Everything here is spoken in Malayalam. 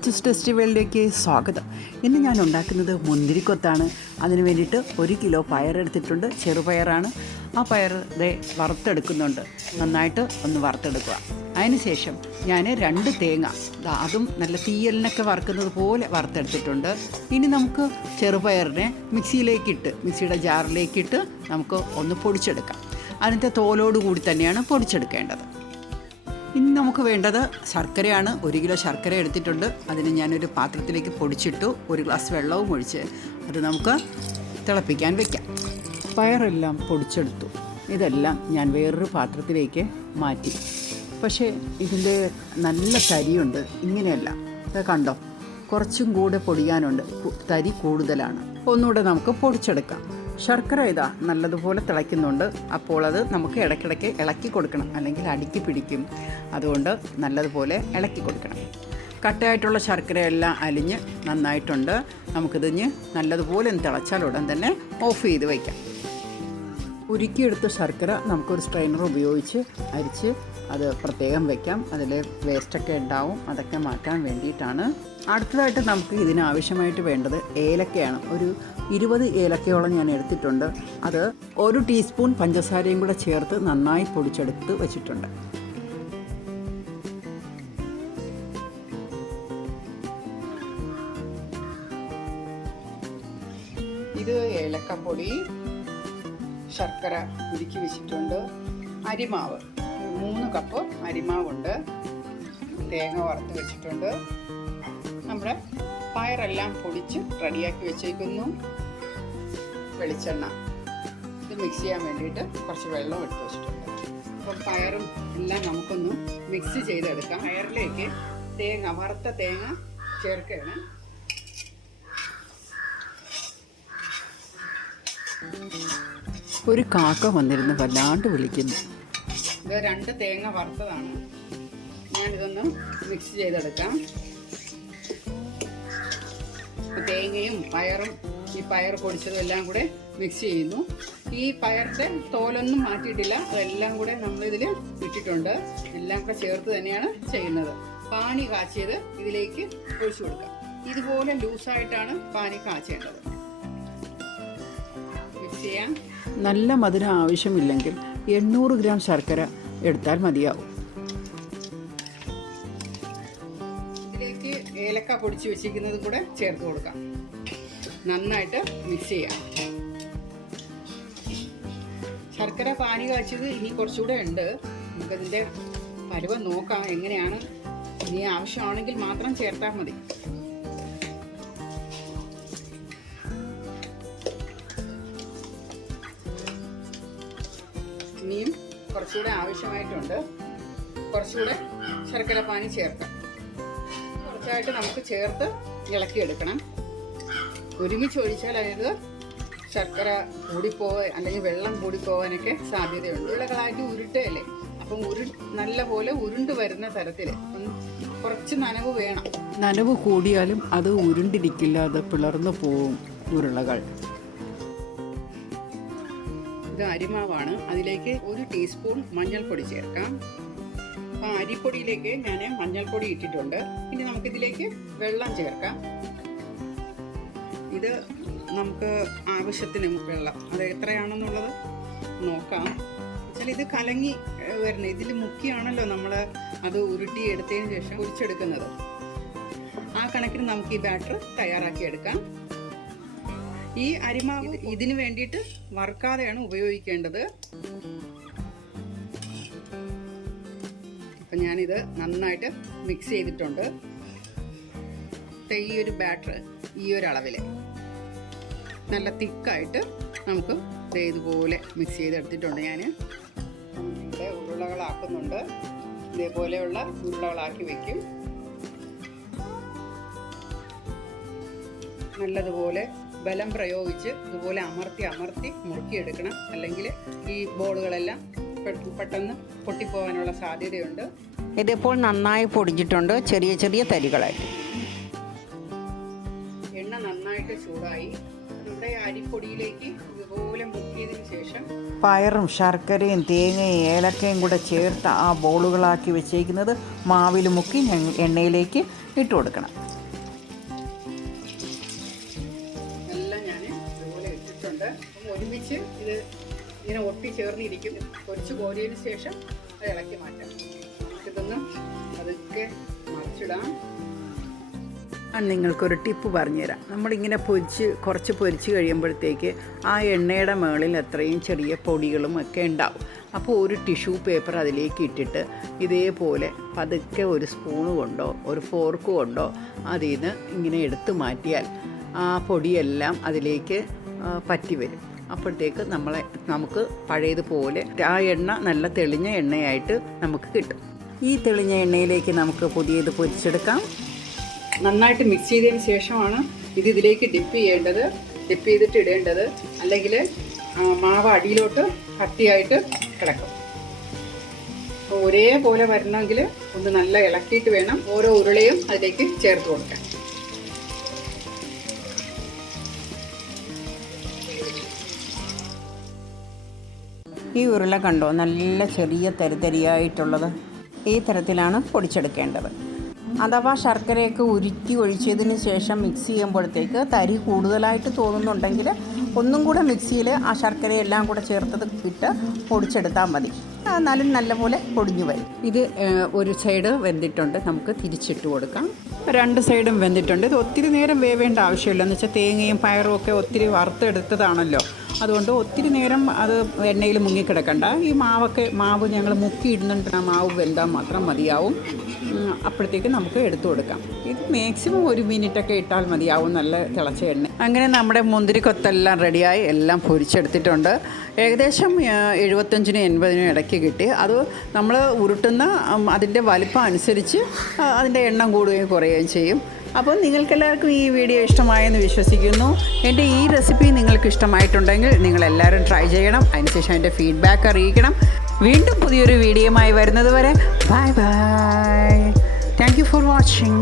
അച്ചൂസ് ഫെസ്റ്റിവലിലേക്ക് സ്വാഗതം. ഇന്ന് ഞാൻ ഉണ്ടാക്കുന്നത് മുന്തിരിക്കൊത്താണ്. അതിന് വേണ്ടിയിട്ട് ഒരു കിലോ പയറെടുത്തിട്ടുണ്ട് ചെറുപയറാണ് ആ പയർ ദേ വറുത്തെടുക്കുന്നുണ്ട്. നന്നായിട്ട് ഒന്ന് വറുത്തെടുക്കുക. അതിനുശേഷം ഞാൻ രണ്ട് തേങ്ങ അതും നല്ല തീയലിനൊക്കെ വറുക്കുന്നത് പോലെ വറുത്തെടുത്തിട്ടുണ്ട്. ഇനി നമുക്ക് ചെറുപയറിനെ മിക്സിയിലേക്കിട്ട് മിക്സിയുടെ ജാറിലേക്കിട്ട് നമുക്ക് ഒന്ന് പൊടിച്ചെടുക്കാം. അതിന്റെ തോലോട് കൂടി തന്നെയാണ് പൊടിച്ചെടുക്കേണ്ടത്. ഇനി നമുക്ക് വേണ്ടത് ശർക്കരയാണ്. ഒരു കിലോ ശർക്കര എടുത്തിട്ടുണ്ട്. അതിന് ഞാനൊരു പാത്രത്തിലേക്ക് പൊടിച്ചിട്ടു ഒരു ഗ്ലാസ് വെള്ളവും ഒഴിച്ച് അത് നമുക്ക് തിളപ്പിക്കാൻ വെക്കാം. പയറെല്ലാം പൊടിച്ചെടുത്തു. ഇതെല്ലാം ഞാൻ വേറൊരു പാത്രത്തിലേക്ക് മാറ്റി. പക്ഷേ ഇതിന്റെ നല്ല തരിയുണ്ട്. ഇങ്ങനെയല്ല. ഇത് കണ്ടോ? കുറച്ചും കൂടെ പൊടിയാനുണ്ട്. തരി കൂടുതലാണ്. ഒന്നുകൂടെ നമുക്ക് പൊടിച്ചെടുക്കാം. ശർക്കര ഇതാ നല്ലതുപോലെ തിളയ്ക്കുന്നുണ്ട്. അപ്പോൾ അത് നമുക്ക് ഇടയ്ക്കിടയ്ക്ക് ഇളക്കി കൊടുക്കണം. അല്ലെങ്കിൽ അടുക്കി പിടിക്കും. അതുകൊണ്ട് നല്ലതുപോലെ ഇളക്കി കൊടുക്കണം. കട്ടയായിട്ടുള്ള ശർക്കരയെല്ലാം അലിഞ്ഞ് നന്നായിട്ടുണ്ട്. നമുക്കിതിഞ്ഞ് നല്ലതുപോലെ ഒന്ന് തിളച്ചാൽ ഉടൻ തന്നെ ഓഫ് ചെയ്ത് വയ്ക്കാം. ഉരുക്കിയെടുത്ത ശർക്കര നമുക്കൊരു സ്ട്രെയിനർ ഉപയോഗിച്ച് അരിച്ച് അത് പ്രത്യേകം വെക്കാം. അതിൽ വേസ്റ്റൊക്കെ ഉണ്ടാവും. അതൊക്കെ മാറ്റാൻ വേണ്ടിയിട്ടാണ്. അടുത്തതായിട്ട് നമുക്ക് ഇതിനാവശ്യമായിട്ട് വേണ്ടത് ഏലക്കയാണ്. ഒരു ഇരുപത് ഏലക്കയോളം ഞാൻ എടുത്തിട്ടുണ്ട്. അത് ഒരു ടീസ്പൂൺ പഞ്ചസാരയും കൂടെ ചേർത്ത് നന്നായി പൊടിച്ചെടുത്ത് വെച്ചിട്ടുണ്ട്. ഇത് ഏലക്കപ്പൊടി ശർക്കര ഉരുക്കി വെച്ചിട്ടുണ്ട്. അരിമാവ്. മൂന്ന് കപ്പ് അരിമാവുണ്ട്. തേങ്ങ വറുത്ത് വെച്ചിട്ടുണ്ട്. നമ്മുടെ പയറെല്ലാം പൊടിച്ച് റെഡിയാക്കി വെച്ചേക്കുന്നു. വെളിച്ചെണ്ണ. ഇത് മിക്സ് ചെയ്യാൻ വേണ്ടിയിട്ട് കുറച്ച് വെള്ളം എടുത്ത് വെച്ചിട്ടുണ്ട്. അപ്പം പയറും എല്ലാം നമുക്കൊന്ന് മിക്സ് ചെയ്തെടുക്കാം. പയറിലേക്ക് തേങ്ങ വറുത്ത തേങ്ങ ചേർക്കുകയാണ്. ഒരു കാക്ക വന്നിരുന്ന് വല്ലാണ്ട് വിളിക്കുന്നു. ഇത് രണ്ട് തേങ്ങ വറുത്തതാണ്. ഞാനിതൊന്ന് മിക്സ് ചെയ്തെടുക്കാം. തേങ്ങയും പയറും ഈ പയർ പൊടിച്ചതും എല്ലാം കൂടെ മിക്സ് ചെയ്യുന്നു. ഈ പയറിന്റെ തോലൊന്നും മാറ്റിയിട്ടില്ല. അതെല്ലാം കൂടെ നമ്മളിതിൽ ഇട്ടിട്ടുണ്ട്. എല്ലാം കൂടെ ചേർത്ത് തന്നെയാണ് ചെയ്യുന്നത്. പാനി കാച്ചിയത് ഇതിലേക്ക് ഒഴിച്ചു കൊടുക്കാം. ഇതുപോലെ ലൂസായിട്ടാണ് പാനി കാച്ചേണ്ടത്. മിക്സ് ചെയ്യാം. നല്ല മധുരം ആവശ്യമില്ലെങ്കിൽ എണ്ണൂറ് ഗ്രാം ശർക്കര എടുത്താൽ മതിയാവും. ഇതിലേക്ക് ഏലക്ക പൊടിച്ച് വെച്ചിരിക്കുന്നതും കൂടെ ചേർത്ത് കൊടുക്കാം. നന്നായിട്ട് മിക്സ് ചെയ്യാം. ശർക്കര പാനി കാച്ചത് ഇനി കുറച്ചുകൂടെ ഉണ്ട്. നമുക്കതിന്റെ പരുവം നോക്കാം എങ്ങനെയാണ് ഇനി ആവശ്യമാണെങ്കിൽ മാത്രം ചേർത്താൽ മതി. ഇനിയും കുറച്ചുകൂടെ ആവശ്യമായിട്ടുണ്ട്. കുറച്ചുകൂടെ ശർക്കര പാനി ചേർത്ത്. കുറച്ചായിട്ട് നമുക്ക് ചേർത്ത് ഇളക്കിയെടുക്കണം. ഒരുമിച്ച് ഒഴിച്ചാൽ അതായത് ശർക്കര കൂടിപ്പോവാൻ അല്ലെങ്കിൽ വെള്ളം കൂടിപ്പോവാനൊക്കെ സാധ്യതയുണ്ട്. ഇളകളായിട്ട് ഉരുട്ടയല്ലേ അപ്പം ഉരു നല്ല പോലെ ഉരുണ്ട് വരുന്ന തരത്തിൽ കുറച്ച് നനവ് വേണം. നനവ് കൂടിയാലും അത് ഉരുണ്ടിരിക്കില്ല. അത് പിളർന്നു പോവും ഉരുളകൾ. ഇത് അരിമാവാണ്. അതിലേക്ക് ഒരു ടീസ്പൂൺ മഞ്ഞൾപ്പൊടി ചേർക്കാം. അപ്പം അരിപ്പൊടിയിലേക്ക് ഞാൻ മഞ്ഞൾപ്പൊടി ഇട്ടിട്ടുണ്ട്. ഇനി നമുക്കിതിലേക്ക് വെള്ളം ചേർക്കാം. ഇത് നമുക്ക് ആവശ്യത്തിന് വെള്ളം. അത് എത്രയാണെന്നുള്ളത് നോക്കാം. വെച്ചാൽ ഇത് കലങ്ങി വരുന്നത് ഇതിൽ മുക്കിയാണല്ലോ നമ്മൾ അത് ഉരുട്ടി എടുത്തതിന് ശേഷം കുരിച്ചെടുക്കുന്നത് ആ കണക്കിന് നമുക്ക് ഈ ബാറ്റർ തയ്യാറാക്കി എടുക്കാം ഈ അരിമാവ് ഇതിന് വേണ്ടിയിട്ട് വറുക്കാതെയാണ് ഉപയോഗിക്കേണ്ടത്. അപ്പം ഞാനിത് നന്നായിട്ട് മിക്സ് ചെയ്തിട്ടുണ്ട്. ഈ ഒരു ബാറ്റർ ഈ ഒരു അളവിൽ നല്ല തിക്കായിട്ട് നമുക്ക് ഇതുപോലെ മിക്സ് ചെയ്തെടുത്തിട്ടുണ്ട് ഞാൻ ഇവിടെ ഉരുളകളാക്കുന്നുണ്ട്. ഇതേപോലെയുള്ള ഉരുളകളാക്കി വെക്കും. നല്ലതുപോലെ ബലം പ്രയോഗിച്ച് ഇതുപോലെ അമർത്തി അമർത്തി മുറുക്കിയെടുക്കണം. അല്ലെങ്കിൽ ഈ ബോളുകളെല്ലാം പെട്ടെന്ന് പൊട്ടിപ്പോകാനുള്ള സാധ്യതയുണ്ട്. ഇതിപ്പോൾ നന്നായി പൊടിഞ്ഞിട്ടുണ്ട്. ചെറിയ ചെറിയ തരികളായിട്ട് എണ്ണ നന്നായിട്ട് ചൂടായി. നമ്മുടെ അരിപ്പൊടിയിലേക്ക് ഇതുപോലെ മുക്കിയതിന് ശേഷം പയറും ശർക്കരയും തേങ്ങയും ഏലക്കയും കൂടെ ചേർത്ത് ആ ബോളുകളാക്കി വെച്ചേക്കുന്നത് മാവിൽ മുക്കി എണ്ണയിലേക്ക് ഇട്ട് കൊടുക്കണം ഒരുമിച്ച് ഇത് ഇങ്ങനെ ഒട്ടി ചേർന്നിരിക്കും പൊരിച്ച് കോരിയതിന് ശേഷം അത് ഇളക്കി മാറ്റാം. ഇതൊന്ന് അതൊക്കെ മറിച്ചിടാം. ഞാൻ നിങ്ങൾക്കൊരു ടിപ്പ് പറഞ്ഞുതരാം. നമ്മളിങ്ങനെ പൊരിച്ച് കുറച്ച് പൊരിച്ച് കഴിയുമ്പോഴത്തേക്ക് ആ എണ്ണയുടെ മുകളിൽ അത്രയും ചെറിയ പൊടികളും ഒക്കെ ഉണ്ടാവും. അപ്പോൾ ഒരു ടിഷ്യൂ പേപ്പർ അതിലേക്ക് ഇട്ടിട്ട് ഇതേപോലെ പതുക്കെ ഒരു സ്പൂണ് കൊണ്ടോ ഒരു ഫോർക്ക് കൊണ്ടോ അതിൽ നിന്ന് ഇങ്ങനെ എടുത്തു മാറ്റിയാൽ ആ പൊടിയെല്ലാം അതിലേക്ക് പറ്റി വരും അപ്പോഴത്തേക്ക് നമ്മളെ നമുക്ക് പഴയതുപോലെ ആ എണ്ണ നല്ല തെളിഞ്ഞ എണ്ണയായിട്ട് നമുക്ക് കിട്ടും. ഈ തെളിഞ്ഞ എണ്ണയിലേക്ക് നമുക്ക് പുതിയത് പൊരിച്ചെടുക്കാം. നന്നായിട്ട് മിക്സ് ചെയ്തതിന് ശേഷമാണ് ഇത് ഇതിലേക്ക് ഡിപ്പ് ചെയ്യേണ്ടത്. ഡിപ്പ് ചെയ്തിട്ട് ഇടേണ്ടത്. അല്ലെങ്കിൽ മാവ് അടിയിലോട്ട് കട്ടിയായിട്ട് കിടക്കും. ഒരേപോലെ വരണമെങ്കിൽ ഒന്ന് നല്ല ഇളക്കിയിട്ട് വേണം ഓരോ ഉരുളയും അതിലേക്ക് ചേർത്ത് കൊടുക്കാൻ. ഈ ഉരുള കണ്ടോ? നല്ല ചെറിയ തരിതരിയായിട്ടുള്ളത് ഈ തരത്തിലാണ് പൊടിച്ചെടുക്കേണ്ടത്. അഥവാ ശർക്കരയൊക്കെ ഉരുക്കി ഒഴിച്ചതിന് ശേഷം മിക്സ് ചെയ്യുമ്പോഴത്തേക്ക് തരി കൂടുതലായിട്ട് തോന്നുന്നുണ്ടെങ്കിൽ ഒന്നും കൂടെ മിക്സിയിൽ ആ ശർക്കരയെല്ലാം കൂടെ ചേർത്തത് ഇട്ട് പൊടിച്ചെടുത്താൽ മതി. എന്നാലും നല്ലപോലെ പൊടിഞ്ഞു വരും. ഇത് ഒരു സൈഡ് വെന്തിട്ടുണ്ട്. നമുക്ക് തിരിച്ചിട്ട് കൊടുക്കാം. രണ്ട് സൈഡും വെന്തിട്ടുണ്ട്. ഇത് ഒത്തിരി നേരം വേവേണ്ട ആവശ്യമില്ല. എന്ന് വെച്ചാൽ തേങ്ങയും പയറും ഒക്കെ ഒത്തിരി വറുത്തെടുത്തതാണല്ലോ. അതുകൊണ്ട് ഒത്തിരി നേരം അത് എണ്ണയിൽ മുങ്ങിക്കിടക്കണ്ട ഈ മാവൊക്കെ മാവ് ഞങ്ങൾ മുക്കിയിടുന്നുണ്ട് ആ മാവ് വെന്താൽ മാത്രം മതിയാവും. അപ്പോഴത്തേക്ക് നമുക്ക് എടുത്തു കൊടുക്കാം. ഇത് മാക്സിമം ഒരു മിനിറ്റൊക്കെ ഇട്ടാൽ മതിയാവും. നല്ല തിളച്ച എണ്ണ. അങ്ങനെ നമ്മുടെ മുന്തിരിക്കൊത്തെല്ലാം റെഡിയായി എല്ലാം പൊരിച്ചെടുത്തിട്ടുണ്ട്. ഏകദേശം എഴുപത്തഞ്ചിനും എൺപതിനും ഇടയ്ക്ക് കിട്ടി. അത് നമ്മൾ ഉരുട്ടുന്ന അതിന്റെ വലിപ്പം അനുസരിച്ച് അതിന്റെ എണ്ണം കൂടുകയും കുറയുകയും ചെയ്യും. അപ്പോൾ നിങ്ങൾക്കെല്ലാവർക്കും ഈ വീഡിയോ ഇഷ്ടമായെന്ന് വിശ്വസിക്കുന്നു. എന്റെ ഈ റെസിപ്പി നിങ്ങൾക്ക് ഇഷ്ടമായിട്ടുണ്ടെങ്കിൽ നിങ്ങളെല്ലാവരും ട്രൈ ചെയ്യണം. അതിനുശേഷം എന്റെ ഫീഡ്ബാക്ക് അറിയിക്കണം. വീണ്ടും പുതിയൊരു വീഡിയോയുമായി വരുന്നത് വരെ bye bye. Thank you for watching